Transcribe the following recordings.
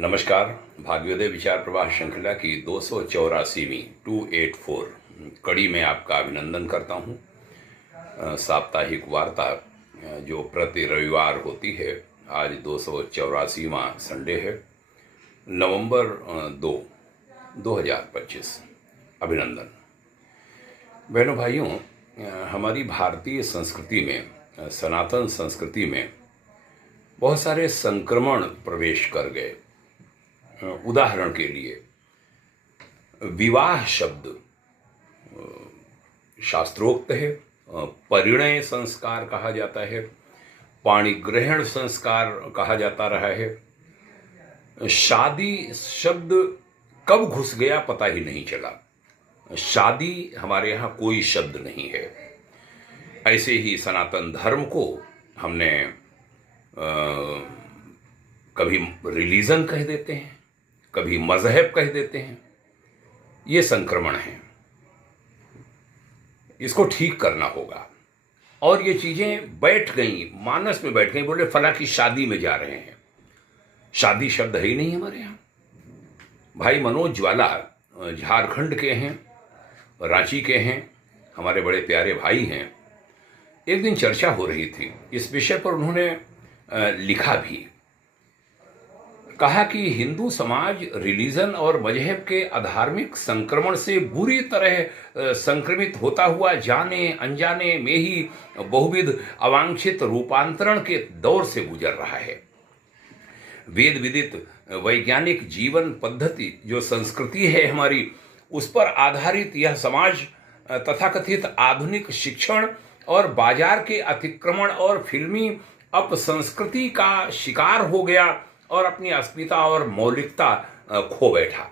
नमस्कार। भाग्योदय विचार प्रवाह श्रृंखला की 284वीं 284 कड़ी में आपका अभिनंदन करता हूं। साप्ताहिक वार्ता जो प्रति रविवार होती है, आज 284वां संडे है, नवंबर 2, 2025। अभिनंदन। बहनों भाइयों, हमारी भारतीय संस्कृति में, सनातन संस्कृति में बहुत सारे संक्रमण प्रवेश कर गए। उदाहरण के लिए विवाह शब्द शास्त्रोक्त है, परिणय संस्कार कहा जाता है, पाणिग्रहण संस्कार कहा जाता रहा है। शादी शब्द कब घुस गया पता ही नहीं चला। शादी हमारे यहाँ कोई शब्द नहीं है। ऐसे ही सनातन धर्म को हमने कभी रिलीजन कह देते हैं, कभी मजहब कह देते हैं। ये संक्रमण है, इसको ठीक करना होगा। और ये चीजें बैठ गई, मानस में बैठ गई। बोले फला की शादी में जा रहे हैं, शादी शब्द है ही नहीं हमारे यहाँ। भाई मनोज ज्वाला झारखंड के हैं, रांची के हैं, हमारे बड़े प्यारे भाई हैं। एक दिन चर्चा हो रही थी इस विषय पर, उन्होंने लिखा भी, कहा कि हिंदू समाज रिलीजन और मजहब के अधार्मिक संक्रमण से बुरी तरह संक्रमित होता हुआ जाने अनजाने में ही बहुविध अवांछित रूपांतरण के दौर से गुजर रहा है। वेद विदित वैज्ञानिक जीवन पद्धति जो संस्कृति है हमारी, उस पर आधारित यह समाज तथाकथित आधुनिक शिक्षण और बाजार के अतिक्रमण और फिल्मी अपसंस्कृति का शिकार हो गया और अपनी अस्मिता और मौलिकता खो बैठा।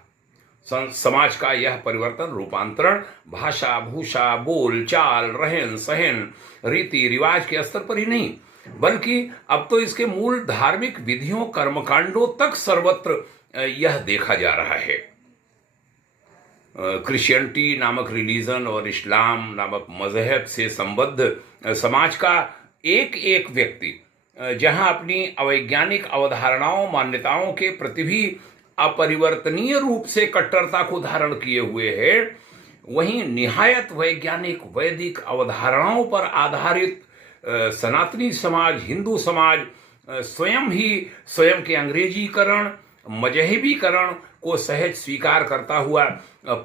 समाज का यह परिवर्तन रूपांतरण भाषा भूषा बोल चाल रहन सहन रीति रिवाज के स्तर पर ही नहीं, बल्कि अब तो इसके मूल धार्मिक विधियों कर्मकांडों तक सर्वत्र यह देखा जा रहा है। क्रिश्चियनिटी नामक रिलीजन और इस्लाम नामक मजहब से संबद्ध समाज का एक एक व्यक्ति जहां अपनी अवैज्ञानिक अवधारणाओं मान्यताओं के प्रति भी अपरिवर्तनीय रूप से कट्टरता को धारण किए हुए है, वहीं निहायत वैज्ञानिक वैदिक अवधारणाओं पर आधारित सनातनी समाज, हिंदू समाज स्वयं के अंग्रेजीकरण मजहबीकरण को सहज स्वीकार करता हुआ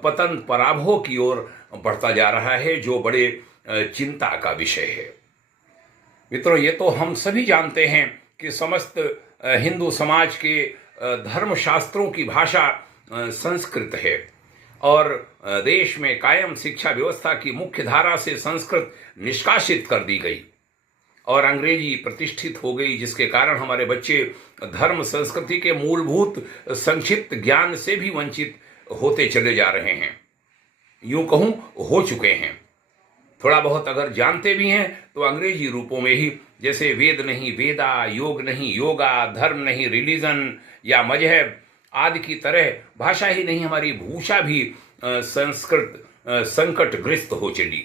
पतन पराभव की ओर बढ़ता जा रहा है, जो बड़े चिंता का विषय है। मित्रों, ये तो हम सभी जानते हैं कि समस्त हिंदू समाज के धर्मशास्त्रों की भाषा संस्कृत है और देश में कायम शिक्षा व्यवस्था की मुख्य धारा से संस्कृत निष्कासित कर दी गई और अंग्रेजी प्रतिष्ठित हो गई, जिसके कारण हमारे बच्चे धर्म संस्कृति के मूलभूत संक्षिप्त ज्ञान से भी वंचित होते चले जा रहे हैं। यूं कहूं हो चुके हैं। थोड़ा बहुत अगर जानते भी हैं तो अंग्रेजी रूपों में ही, जैसे वेद नहीं वेदा, योग नहीं योगा, धर्म नहीं रिलीजन या मजहब आदि की तरह भाषा ही नहीं, हमारी भूषा भी संस्कृत संकटग्रस्त हो चली।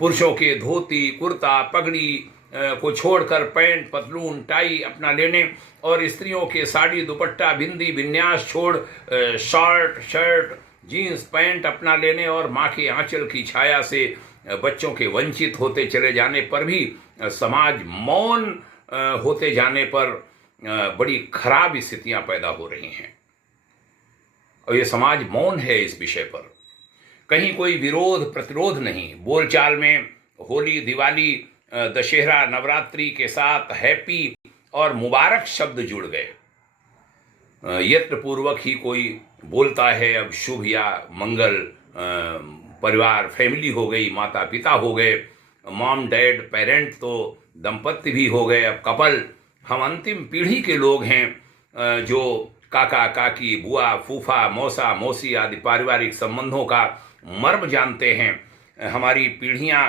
पुरुषों के धोती कुर्ता पगड़ी को छोड़कर पैंट पतलून टाई अपना लेने और स्त्रियों के साड़ी दुपट्टा बिंदी विन्यास छोड़ शर्ट शर्ट जीन्स पैंट अपना लेने और माँ के आंचल की छाया से बच्चों के वंचित होते चले जाने पर भी समाज मौन होते जाने पर बड़ी खराब स्थितियां पैदा हो रही हैं। और ये समाज मौन है इस विषय पर, कहीं कोई विरोध प्रतिरोध नहीं। बोलचाल में होली दिवाली दशहरा नवरात्रि के साथ हैप्पी और मुबारक शब्द जुड़ गए। यत्न पूर्वक ही कोई बोलता है अब शुभ या मंगल। परिवार फैमिली हो गई, माता पिता हो गए, मॉम डैड पेरेंट तो दंपत्ति भी हो गए, अब कपल। हम अंतिम पीढ़ी के लोग हैं जो काका काकी बुआ फूफा मौसा मौसी आदि पारिवारिक संबंधों का मर्म जानते हैं। हमारी पीढ़ियां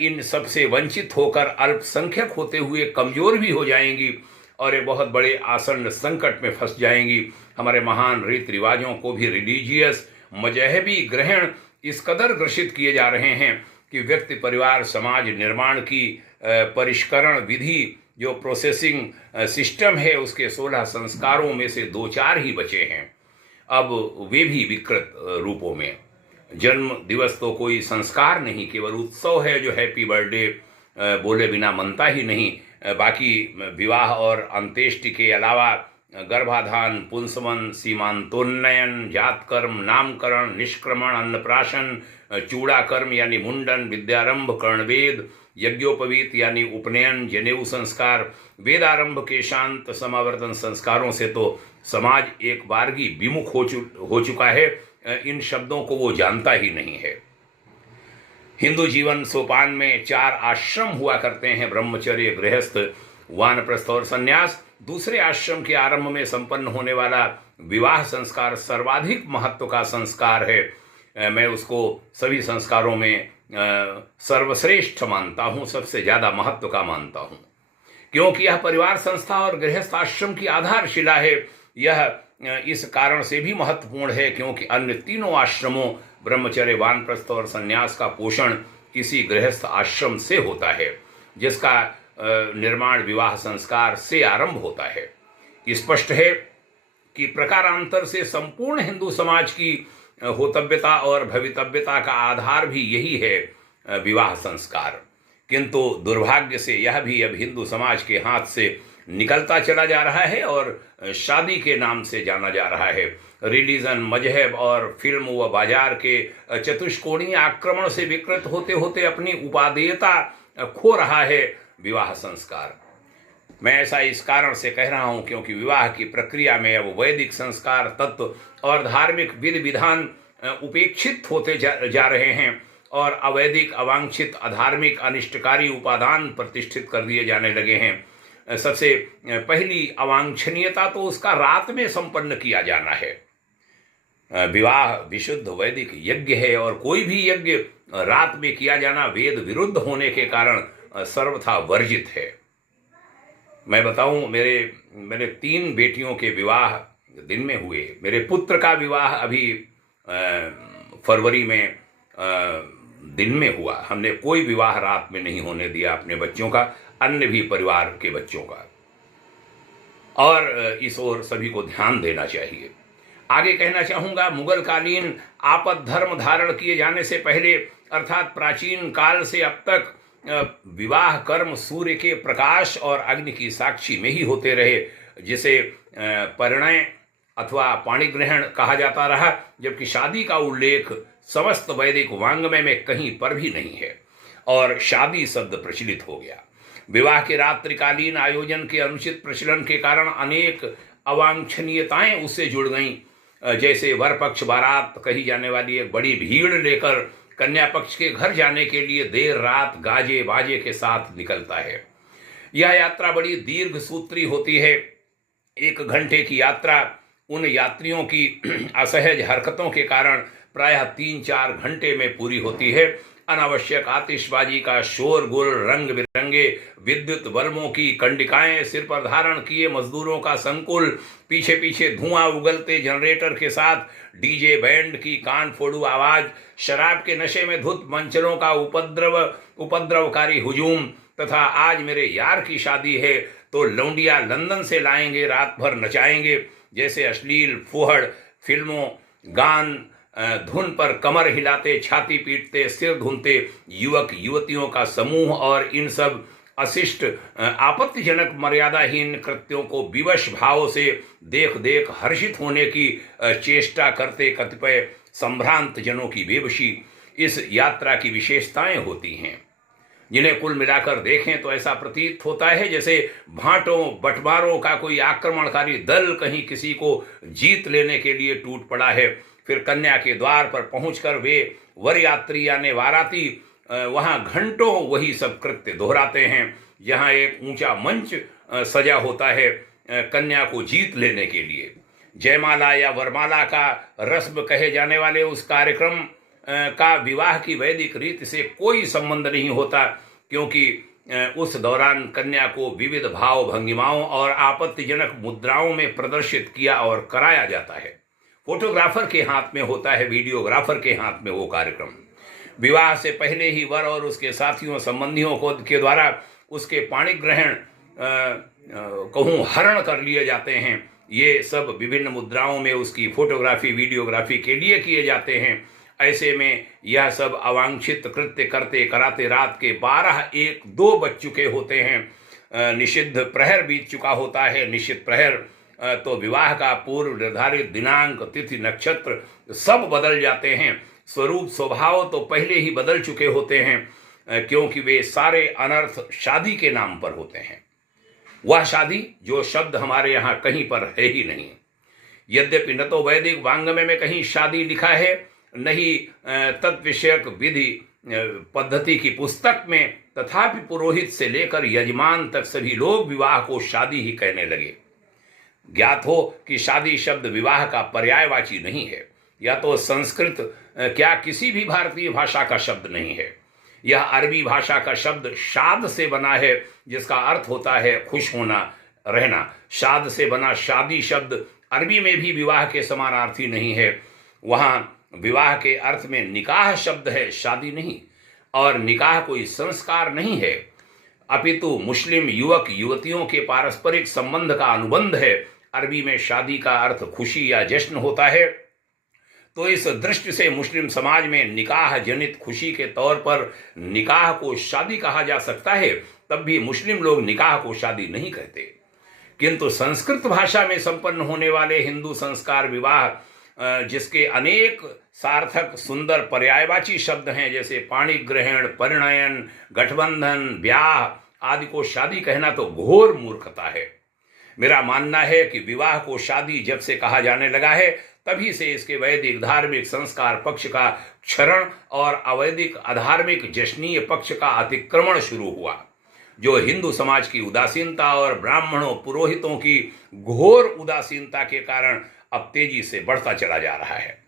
इन सब से वंचित होकर अल्पसंख्यक होते हुए कमजोर भी हो जाएंगी और एक बहुत बड़े आसन्न संकट में फंस जाएंगी। हमारे महान रीति रिवाजों को भी रिलीजियस मजहबी ग्रहण इस कदर ग्रसित किए जा रहे हैं कि व्यक्ति परिवार समाज निर्माण की परिष्करण विधि जो प्रोसेसिंग सिस्टम है उसके 16 संस्कारों में से 2-4 ही बचे हैं, अब वे भी विकृत रूपों में। जन्म दिवस तो कोई संस्कार नहीं, केवल उत्सव है जो हैप्पी बर्थडे बोले बिना मनता ही नहीं। बाकी विवाह और अंत्येष्टि के अलावा गर्भाधान, पुंसवन, सीमांतोन्नयन, जातकर्म, नामकरण, निष्क्रमण, अन्नप्राशन, चूड़ाकर्म यानी मुंडन, विद्यारंभ, कर्णवेद, यज्ञोपवीत यानी उपनयन, जनेऊ संस्कार, वेदारंभ के शांत समावर्तन संस्कारों से तो समाज एक बारगी विमुख हो चुका है। इन शब्दों को वो जानता ही नहीं है। हिंदू जीवन सोपान में 4 आश्रम हुआ करते हैं, ब्रह्मचर्य, गृहस्थ, वानप्रस्थ और संन्यास। दूसरे आश्रम के आरंभ में संपन्न होने वाला विवाह संस्कार सर्वाधिक महत्व का संस्कार है। मैं उसको सभी संस्कारों में सर्वश्रेष्ठ मानता हूँ, सबसे ज़्यादा महत्व का मानता हूँ, क्योंकि यह परिवार संस्था और गृहस्थ आश्रम की आधारशिला है। यह इस कारण से भी महत्वपूर्ण है क्योंकि अन्य तीनों आश्रमों ब्रह्मचर्य, वानप्रस्थ और संन्यास का पोषण इसी गृहस्थ आश्रम से होता है, जिसका निर्माण विवाह संस्कार से आरंभ होता है। स्पष्ट है कि प्रकारांतर से संपूर्ण हिंदू समाज की होतव्यता और भवितव्यता का आधार भी यही है, विवाह संस्कार। किंतु दुर्भाग्य से यह भी अब हिंदू समाज के हाथ से निकलता चला जा रहा है और शादी के नाम से जाना जा रहा है। रिलीजन, मजहब और फिल्म व बाजार के चतुष्कोणीय आक्रमण से विकृत होते होते अपनी उपादेयता खो रहा है विवाह संस्कार। मैं ऐसा इस कारण से कह रहा हूं क्योंकि विवाह की प्रक्रिया में अब वैदिक संस्कार, तत्व और धार्मिक विधि विधान उपेक्षित होते जा रहे हैं और अवैदिक, अवांछित, अधार्मिक, अनिष्टकारी उपादान प्रतिष्ठित कर दिए जाने लगे हैं। सबसे पहली अवांछनीयता तो उसका रात में संपन्न किया जाना है। विवाह विशुद्ध वैदिक यज्ञ है और कोई भी यज्ञ रात में किया जाना वेद विरुद्ध होने के कारण सर्वथा वर्जित है। मैं बताऊं, मेरे 3 बेटियों के विवाह दिन में हुए। मेरे पुत्र का विवाह अभी फरवरी में दिन में हुआ। हमने कोई विवाह रात में नहीं होने दिया अपने बच्चों का, अन्य भी परिवार के बच्चों का, और इस ओर सभी को ध्यान देना चाहिए। आगे कहना चाहूंगा, मुगल कालीन आपद धर्म धारण किए जाने से पहले अर्थात प्राचीन काल से अब तक विवाह कर्म सूर्य के प्रकाश और अग्नि की साक्षी में ही होते रहे, जिसे परिणय अथवा पाणिग्रहण कहा जाता रहा, जबकि शादी का उल्लेख समस्त वैदिक वाङ्मय में कहीं पर भी नहीं है और शादी शब्द प्रचलित हो गया। विवाह के रात्रिकालीन आयोजन के अनुचित प्रचलन के कारण अनेक अवांछनीयताएं उससे जुड़ गईं, जैसे वर पक्ष बारात कही जाने वाली एक बड़ी भीड़ लेकर कन्या पक्ष के घर जाने के लिए देर रात गाजे बाजे के साथ निकलता है। यह यात्रा बड़ी दीर्घ सूत्री होती है। 1 घंटे की यात्रा उन यात्रियों की असहज हरकतों के कारण प्रायः 3-4 घंटे में पूरी होती है। अनावश्यक आतिशबाजी का शोरगुल, रंग बिरंगे विद्युत बल्बों की कंडिकाएं, सिर पर धारण किए मजदूरों का संकुल, पीछे पीछे धुआं उगलते जनरेटर के साथ डीजे बैंड की कान फोड़ू आवाज, शराब के नशे में धुत मंचलों का उपद्रवकारी हुजूम, तथा आज मेरे यार की शादी है तो लौंडिया लंदन से लाएंगे, रात भर नचाएंगे, जैसे अश्लील फुहड़ फिल्मों, गान, धुन पर कमर हिलाते, छाती पीटते, सिर धुनते युवक युवतियों का समूह और इन सब अशिष्ट आपत्तिजनक मर्यादाहीन कृत्यों को विवश भाव से देख देख हर्षित होने की चेष्टा करते कतिपय संभ्रांत जनों की बेबसी इस यात्रा की विशेषताएं होती हैं, जिन्हें कुल मिलाकर देखें तो ऐसा प्रतीत होता है जैसे भांटों बंटवारों का कोई आक्रमणकारी दल कहीं किसी को जीत लेने के लिए टूट पड़ा है। फिर कन्या के द्वार पर पहुंचकर वे वर यात्री यानी वाराती वहां घंटों वही सब कृत्य दोहराते हैं। यहाँ एक ऊंचा मंच सजा होता है कन्या को जीत लेने के लिए। जयमाला या वरमाला का रस्म कहे जाने वाले उस कार्यक्रम का विवाह की वैदिक रीति से कोई संबंध नहीं होता, क्योंकि उस दौरान कन्या को विविध भाव भंगिमाओं और आपत्तिजनक मुद्राओं में प्रदर्शित किया और कराया जाता है। फोटोग्राफर के हाथ में होता है, वीडियोग्राफर के हाथ में वो कार्यक्रम। विवाह से पहले ही वर और उसके साथियों संबंधियों को के द्वारा उसके पाणिग्रहण कहूँ हरण कर लिए जाते हैं। ये सब विभिन्न मुद्राओं में उसकी फोटोग्राफी वीडियोग्राफी के लिए किए जाते हैं। ऐसे में यह सब अवांछित कृत्य करते कराते रात के 12-1-2 बज चुके होते हैं। निषिद्ध प्रहर बीत चुका होता है। निश्चित प्रहर तो विवाह का पूर्व निर्धारित दिनांक तिथि नक्षत्र सब बदल जाते हैं। स्वरूप स्वभाव तो पहले ही बदल चुके होते हैं, क्योंकि वे सारे अनर्थ शादी के नाम पर होते हैं। वह शादी जो शब्द हमारे यहाँ कहीं पर है ही नहीं। यद्यपि न तो वैदिक वांग्मय में कहीं शादी लिखा है, न ही तत्विषयक विधि पद्धति की पुस्तक में, तथापि पुरोहित से लेकर यजमान तक सभी लोग विवाह को शादी ही कहने लगे। ज्ञात हो कि शादी शब्द विवाह का पर्यायवाची नहीं है, या तो संस्कृत क्या किसी भी भारतीय भाषा का शब्द नहीं है। यह अरबी भाषा का शब्द शाद से बना है, जिसका अर्थ होता है खुश होना, रहना। शाद से बना शादी शब्द अरबी में भी विवाह के समानार्थी नहीं है। वहां विवाह के अर्थ में निकाह शब्द है, शादी नहीं। और निकाह कोई संस्कार नहीं है, अपितु मुस्लिम युवक युवतियों के पारस्परिक संबंध का अनुबंध है। अरबी में शादी का अर्थ खुशी या जश्न होता है। तो इस दृष्टि से मुस्लिम समाज में निकाह जनित खुशी के तौर पर निकाह को शादी कहा जा सकता है। तब भी मुस्लिम लोग निकाह को शादी नहीं कहते। किंतु संस्कृत भाषा में संपन्न होने वाले हिंदू संस्कार विवाह, जिसके अनेक सार्थक सुंदर पर्यायवाची शब्द हैं, जैसे पाणी ग्रहण, परिणयन, गठबंधन, ब्याह आदि को शादी कहना तो घोर मूर्खता है। मेरा मानना है कि विवाह को शादी जब से कहा जाने लगा है, तभी से इसके वैदिक धार्मिक संस्कार पक्ष का क्षरण और अवैदिक अधार्मिक जश्नीय पक्ष का अतिक्रमण शुरू हुआ, जो हिंदू समाज की उदासीनता और ब्राह्मणों पुरोहितों की घोर उदासीनता के कारण अब तेजी से बढ़ता चला जा रहा है।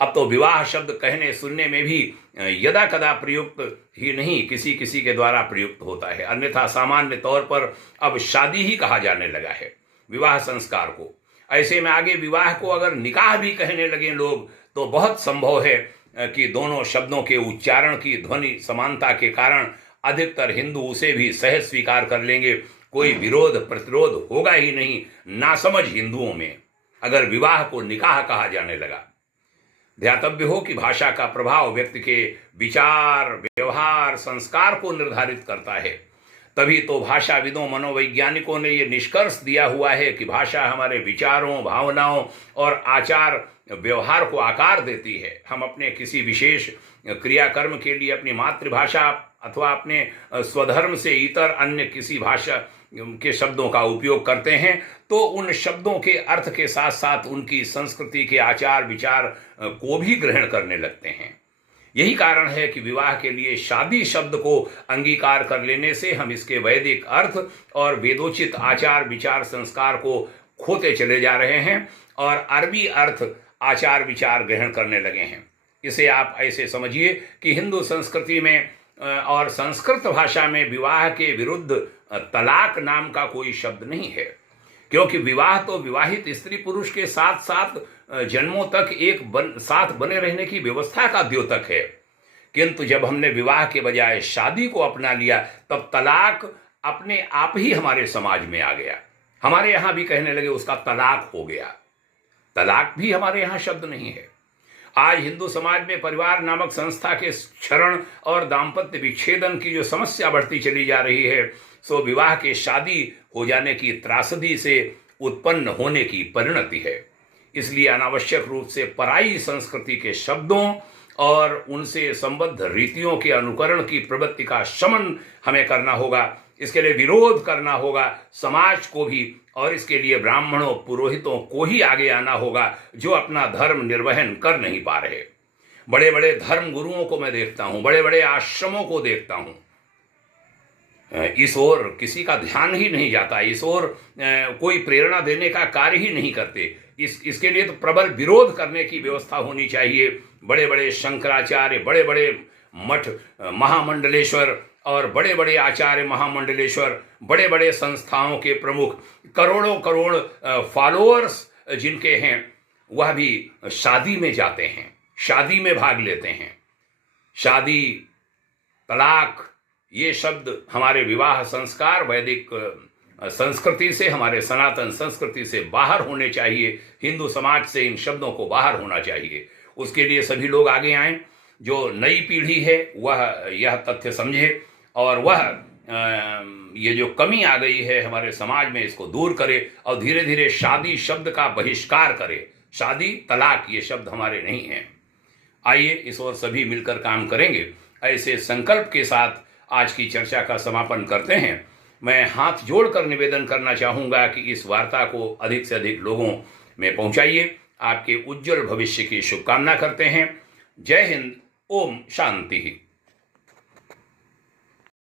अब तो विवाह शब्द कहने सुनने में भी यदा कदा प्रयुक्त ही नहीं, किसी किसी के द्वारा प्रयुक्त होता है। अन्यथा सामान्य तौर पर अब शादी ही कहा जाने लगा है विवाह संस्कार को। ऐसे में आगे विवाह को अगर निकाह भी कहने लगे लोग, तो बहुत संभव है कि दोनों शब्दों के उच्चारण की ध्वनि समानता के कारण अधिकतर हिंदू उसे भी सहज स्वीकार कर लेंगे। कोई विरोध प्रतिरोध होगा ही नहीं नासमझ हिंदुओं में अगर विवाह को निकाह कहा जाने लगा। ध्यातव्य हो कि भाषा का प्रभाव व्यक्ति के विचार, व्यवहार, संस्कार को निर्धारित करता है। तभी तो भाषाविदों, मनोवैज्ञानिकों ने यह निष्कर्ष दिया हुआ है कि भाषा हमारे विचारों, भावनाओं और आचार व्यवहार को आकार देती है। हम अपने किसी विशेष क्रियाकर्म के लिए अपनी मातृभाषा अथवा अपने स्वधर्म से इतर अन्य किसी भाषा के शब्दों का उपयोग करते हैं, तो उन शब्दों के अर्थ के साथ साथ उनकी संस्कृति के आचार विचार को भी ग्रहण करने लगते हैं। यही कारण है कि विवाह के लिए शादी शब्द को अंगीकार कर लेने से हम इसके वैदिक अर्थ और वेदोचित आचार विचार संस्कार को खोते चले जा रहे हैं और अरबी अर्थ आचार विचार ग्रहण करने लगे हैं। इसे आप ऐसे समझिए कि हिंदू संस्कृति में और संस्कृत भाषा में विवाह के विरुद्ध तलाक नाम का कोई शब्द नहीं है, क्योंकि विवाह तो विवाहित स्त्री पुरुष के साथ साथ जन्मों तक साथ बने रहने की व्यवस्था का द्योतक है। किंतु जब हमने विवाह के बजाय शादी को अपना लिया, तब तलाक अपने आप ही हमारे समाज में आ गया। हमारे यहां भी कहने लगे उसका तलाक हो गया। तलाक भी हमारे यहां शब्द नहीं है। आज हिंदू समाज में परिवार नामक संस्था के क्षरण और दाम्पत्य विच्छेदन की जो समस्या बढ़ती चली जा रही है, सो विवाह के शादी हो जाने की त्रासदी से उत्पन्न होने की परिणति है। इसलिए अनावश्यक रूप से पराई संस्कृति के शब्दों और उनसे संबद्ध रीतियों के अनुकरण की प्रवृत्ति का शमन हमें करना होगा। इसके लिए विरोध करना होगा समाज को भी, और इसके लिए ब्राह्मणों पुरोहितों को ही आगे आना होगा, जो अपना धर्म निर्वहन कर नहीं पा रहे। बड़े बड़े धर्म गुरुओं को मैं देखता हूं, बड़े बड़े आश्रमों को देखता हूं, इस ओर किसी का ध्यान ही नहीं जाता, इस ओर कोई प्रेरणा देने का कार्य ही नहीं करते। इसके लिए तो प्रबल विरोध करने की व्यवस्था होनी चाहिए। बड़े बड़े शंकराचार्य, बड़े बड़े मठ महामंडलेश्वर और बड़े बड़े आचार्य महामंडलेश्वर, बड़े बड़े संस्थाओं के प्रमुख, करोड़ों करोड़ फॉलोअर्स जिनके हैं, वह भी शादी में जाते हैं, शादी में भाग लेते हैं। शादी, तलाक, ये शब्द हमारे विवाह संस्कार, वैदिक संस्कृति से, हमारे सनातन संस्कृति से बाहर होने चाहिए। हिंदू समाज से इन शब्दों को बाहर होना चाहिए। उसके लिए सभी लोग आगे आएं। जो नई पीढ़ी है वह यह तथ्य समझे और वह ये जो कमी आ गई है हमारे समाज में, इसको दूर करे और धीरे धीरे शादी शब्द का बहिष्कार करे। शादी, तलाक ये शब्द हमारे नहीं हैं। आइए इस ओर सभी मिलकर काम करेंगे। ऐसे संकल्प के साथ आज की चर्चा का समापन करते हैं। मैं हाथ जोड़कर निवेदन करना चाहूँगा कि इस वार्ता को अधिक से अधिक लोगों में पहुँचाइए। आपके उज्जवल भविष्य की शुभकामना करते हैं। जय हिंद। ओम शांति।